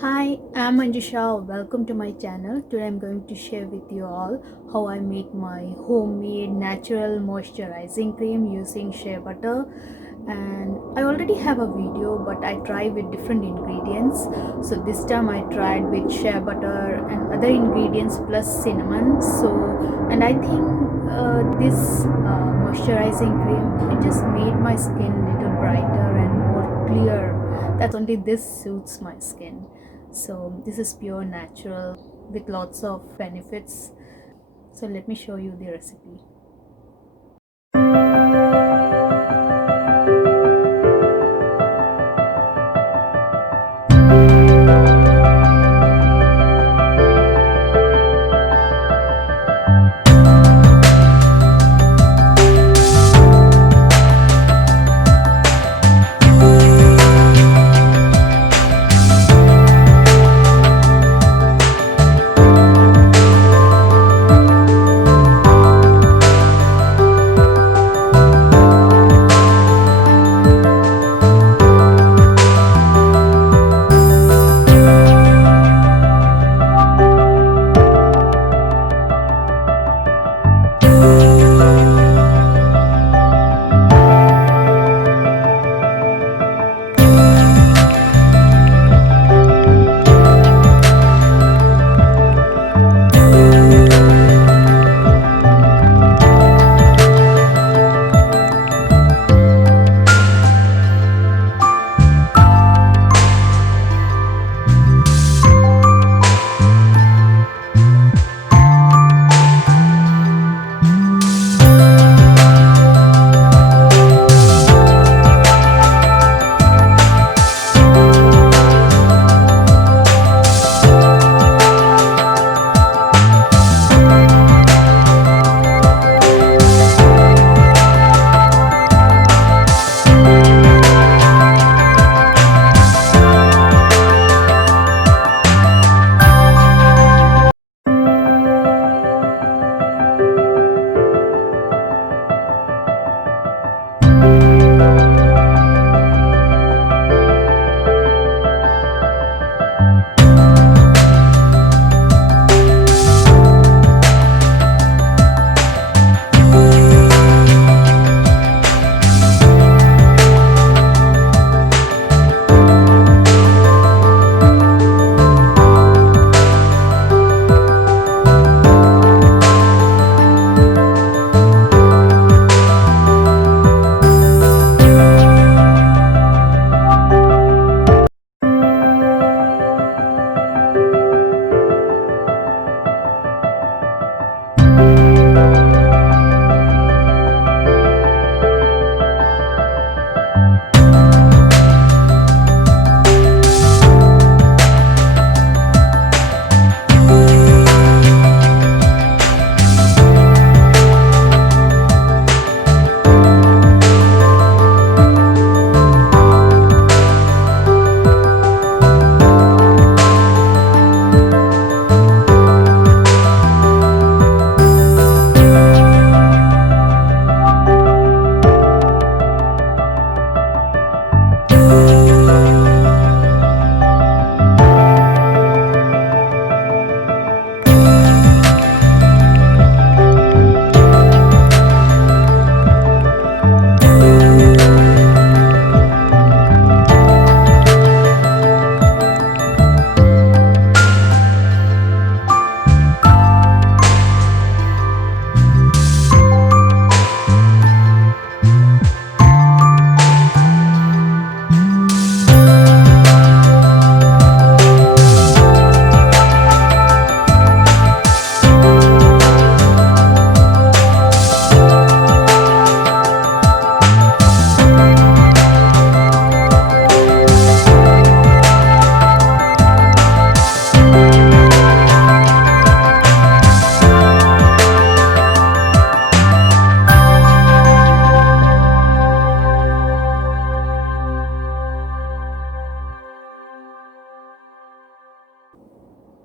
Hi, I'm Anjusha. Welcome to my channel. Today I'm going to share with you all how I make my homemade natural moisturizing cream using shea butter. And I already have a video, but I try with different ingredients. So this time I tried with shea butter and other ingredients plus cinnamon. And I think this moisturizing cream, it just made my skin little brighter and more clear. That's only this suits my skin. So this is pure natural with lots of benefits. So let me show you the recipe.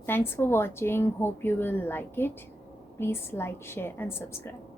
Thanks for watching. Hope you will like it. Please like, share and subscribe.